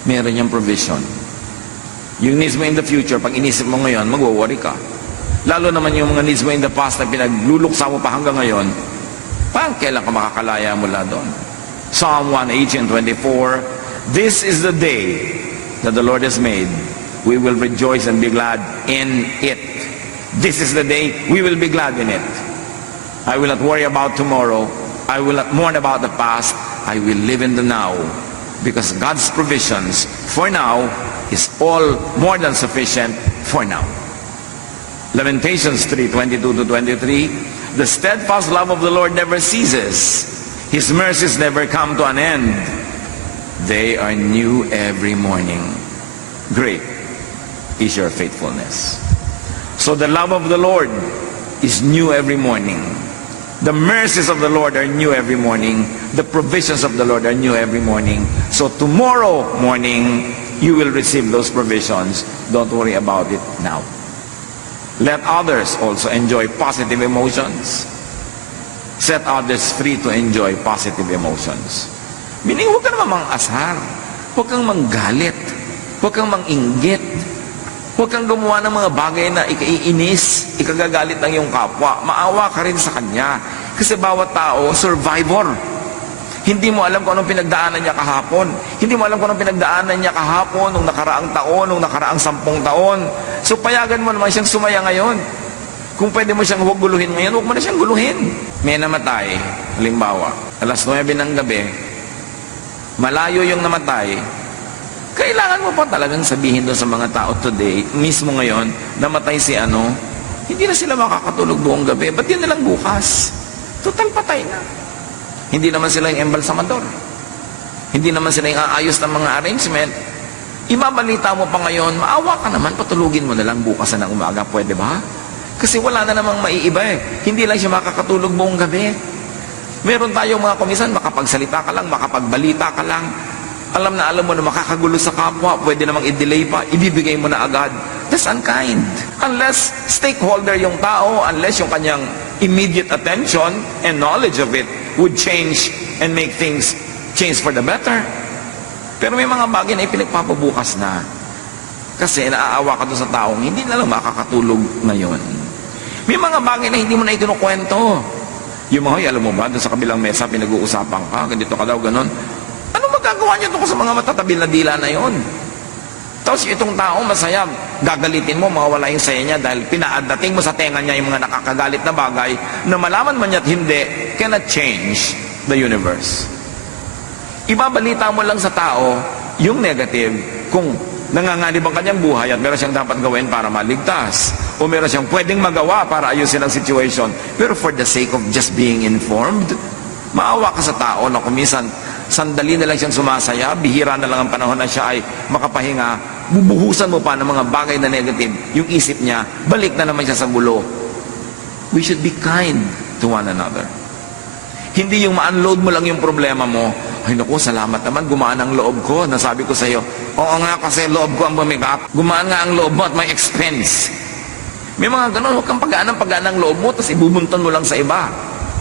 meron yung provision. Yung needs mo in the future, pag inisip mo ngayon, magwo-worry ka. Lalo naman yung mga needs mo in the past na pinagluluksa mo pa hanggang ngayon, paano kailan ka makakalaya mula doon? Psalm 118:24, this is the day that the Lord has made. We will rejoice and be glad in it. This is the day we will be glad in it. I will not worry about tomorrow. I will not mourn about the past. I will live in the now. Because God's provisions for now is all more than sufficient for now. Lamentations 3:22-23, the steadfast love of the Lord never ceases. His mercies never come to an end. They are new every morning. Great is your faithfulness. So the love of the Lord is new every morning. The mercies of the Lord are new every morning. The provisions of the Lord are new every morning. So tomorrow morning, you will receive those provisions. Don't worry about it now. Let others also enjoy positive emotions. Set others free to enjoy positive emotions. Meaning, huwag ka naman mang-asar. Huwag kang manggalit. Huwag kang manginggit. Huwag kang gumawa ng mga bagay na ikaiinis, ikagagalit ng iyong kapwa. Maawa ka rin sa kanya. Kasi bawat tao, survivor. Hindi mo alam kung anong pinagdaanan niya kahapon. Hindi mo alam kung anong pinagdaanan niya kahapon, nung nakaraang taon, nung nakaraang 10 taon. So payagan mo naman siyang sumaya ngayon. Kung pwede mo siyang huwag guluhin ngayon, huwag mo na siyang guluhin. May namatay, halimbawa, alas 9 ng gabi, malayo yung namatay, kailangan mo pa talagang sabihin doon sa mga tao today, mismo ngayon, namatay si ano, hindi na sila makakatulog buong gabi. Ba't yun nalang bukas? Total patay na. Hindi naman sila yung embalsamador. Hindi naman sila yung aayos ng mga arrangement. Ibabalita mo pa ngayon, maawa ka naman, patulugin mo na lang bukas na ng umaga. Pwede ba? Kasi wala na namang maiiba eh. Hindi lang siya makakatulog buong gabi. Meron tayong mga komisan, makapagsalita ka lang, makapagbalita ka lang. Alam mo na makakagulo sa kapwa, pwede namang i-delay pa, ibibigay mo na agad. That's unkind. Unless stakeholder yung tao, unless yung kanyang immediate attention and knowledge of it would change and make things change for the better. Pero may mga bagay na ipinagpapabukas na. Kasi naaawa ka doon sa taong hindi na lang makakatulog ngayon. May mga bagay na hindi mo na ikinukwento. Yung mga, alam mo ba, doon sa kabilang mesa, pinag-uusapan ka, ganito ka daw, ganon. Ano magagawa niya doon sa mga matatabil na dila na yon? Tapos itong tao masaya, gagalitin mo, mawawala yung saya niya dahil pinaadating mo sa tenga niya yung mga nakakagalit na bagay na malaman man niya't hindi, cannot change the universe. Ibabalita mo lang sa tao yung negative kung nanganganib ang kanyang buhay at meron siyang dapat gawin para maligtas o meron siyang pwedeng magawa para ayusin ang situation. Pero for the sake of just being informed, maawa ka sa tao na kumisan sandali na lang siyang sumasaya, bihira na lang ang panahon na siya ay makapahinga, bubuhusan mo pa ng mga bagay na negative, yung isip niya, balik na naman siya sa gulo. We should be kind to one another. Hindi yung ma-unload mo lang yung problema mo, ay naku, salamat naman, gumaan ang loob ko. Nasabi ko sa iyo, oo nga kasi loob ko ang bumigap. Gumaan nga ang loob mo at may expense. May mga ganun, huwag kang paggaan ang loob mo, tapos ibubunton mo lang sa iba.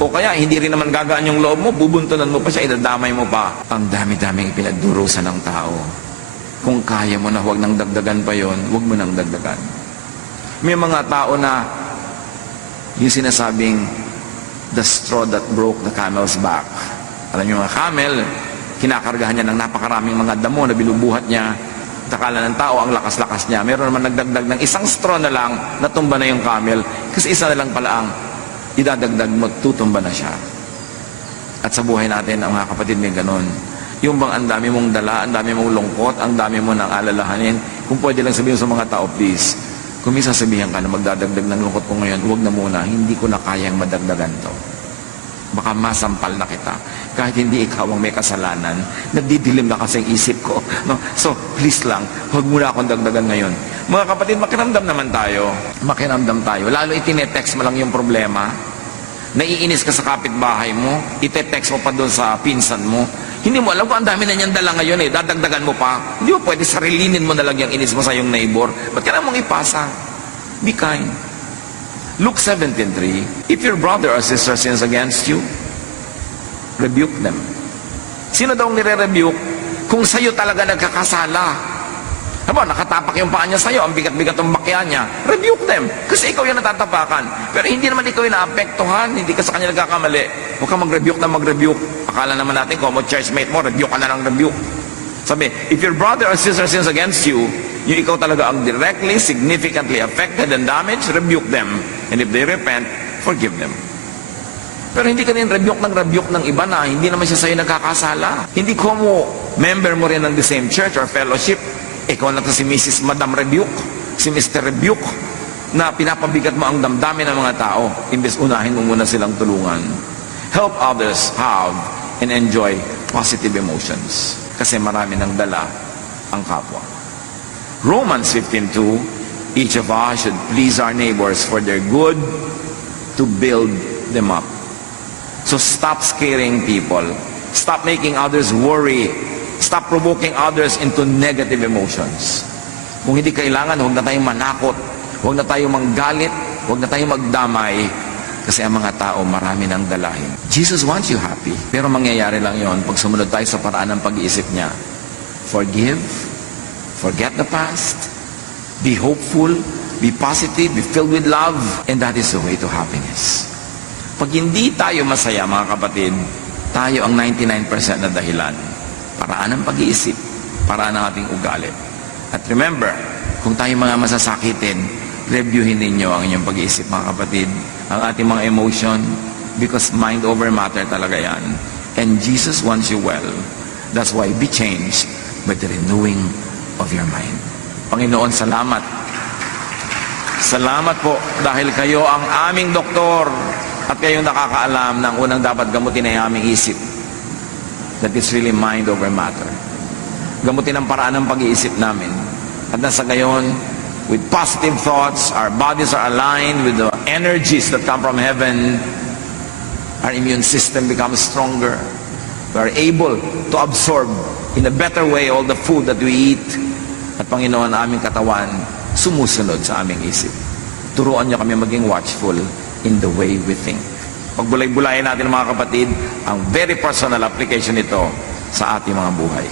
O kaya, hindi rin naman gagaan yung loob mo, bubuntunan mo pa siya, idadamay mo pa. Ang dami-daming ipinagdurusan ng tao. Kung kaya mo na huwag nang dagdagan pa yon, huwag mo nang dagdagan. May mga tao na yung sinasabing the straw that broke the camel's back. Alam niyo mga camel, kinakargahan niya ng napakaraming mga damo na binubuhat niya. Takala ng tao, ang lakas-lakas niya. Meron naman nagdagdag ng isang straw na lang, natumba na yung camel. Kasi isa na lang pala ang idadagdag mo, tutumba na siya. At sa buhay natin, ang mga kapatid may ganon. Yung bang ang dami mong dala, ang dami mong lungkot, ang dami mo nang alalahanin, kung pwede lang sabihin sa mga tao, please, kung may sasabihan ka na magdadagdag ng lungkot ko ngayon, huwag na muna, hindi ko na kayang madagdagan to. Baka masampal na kita. Kahit hindi ikaw ang may kasalanan, nagdidilim na kasi ang isip ko. No? So, please lang, huwag muna akong dagdagan ngayon. Mga kapatid, makiramdam naman tayo. Makiramdam tayo. Lalo itinetext mo lang yung problema. Naiinis ka sa kapitbahay mo, ite-text mo pa doon sa pinsan mo. Hindi mo alam kung ang dami na niyang dala ngayon eh, dadagdagan mo pa. Hindi mo pwede sarilinin mo na lang yung inis mo sa yung neighbor. Ba't ka na mong ipasa? Be kind. Luke 17:3, if your brother or sister sins against you, rebuke them. Sino daw nire-rebuke? Kung sa'yo talaga nagkakasala. Haba, nakatapak yung paa niya sa'yo, ang bigat-bigat ng bakya niya, rebuke them. Kasi ikaw yung natatapakan. Pero hindi naman ikaw yung naapektuhan, hindi ka sa kanya nagkakamali. Huwag kang mag-rebuke na mag-rebuke. Akala naman natin, kung mo churchmate mo, rebuke ka na ng rebuke. Sabi, if your brother or sister sins against you, yung ikaw talaga ang directly, significantly affected and damaged, rebuke them. And if they repent, forgive them. Pero hindi ka rin rebuke ng iba na hindi naman siya sa'yo nagkakasala. Hindi ko mo, member mo rin ng the same church or fellowship, ikaw na to si Mrs. Madam Rebuke, si Mr. Rebuke, na pinapabigat mo ang damdamin ng mga tao, imbes unahin mo muna silang tulungan. Help others have and enjoy positive emotions. Kasi marami ng dala ang kapwa. Romans 15:2, each of us should please our neighbors for their good, to build them up. So stop scaring people. Stop making others worry. Stop provoking others into negative emotions. Kung hindi kailangan, huwag na tayong manakot. Huwag na tayong manggalit. Huwag na tayong magdamay. Kasi ang mga tao, marami nang dalahin. Jesus wants you happy. Pero mangyayari lang yon pag sumunod tayo sa paraan ng pag-iisip niya. Forgive. Forget the past. Be hopeful. Be positive. Be filled with love. And that is the way to happiness. Pag hindi tayo masaya, mga kapatid, tayo ang 99% na dahilan. Paraan ng pag-iisip. Paraan ng ating ugali. At remember, kung tayo mga masasakitin, reviewin ninyo ang inyong pag-iisip, mga kapatid. Ang ating mga emotion, because mind over matter talaga yan. And Jesus wants you well. That's why be changed by the renewing of your mind. Panginoon, salamat. Salamat po dahil kayo ang aming doktor. At kayong nakakaalam na ang unang dapat gamutin ay aming isip. That is really mind over matter. Gamutin ang paraan ng pag-iisip namin. At nasa gayon, with positive thoughts, our bodies are aligned with the energies that come from heaven. Our immune system becomes stronger. We are able to absorb in a better way all the food that we eat. At Panginoon, aming katawan, sumusunod sa aming isip. Turuan niyo kami maging watchful in the way we think. Pagbulay-bulayan natin mga kapatid, ang very personal application nito sa ating mga buhay.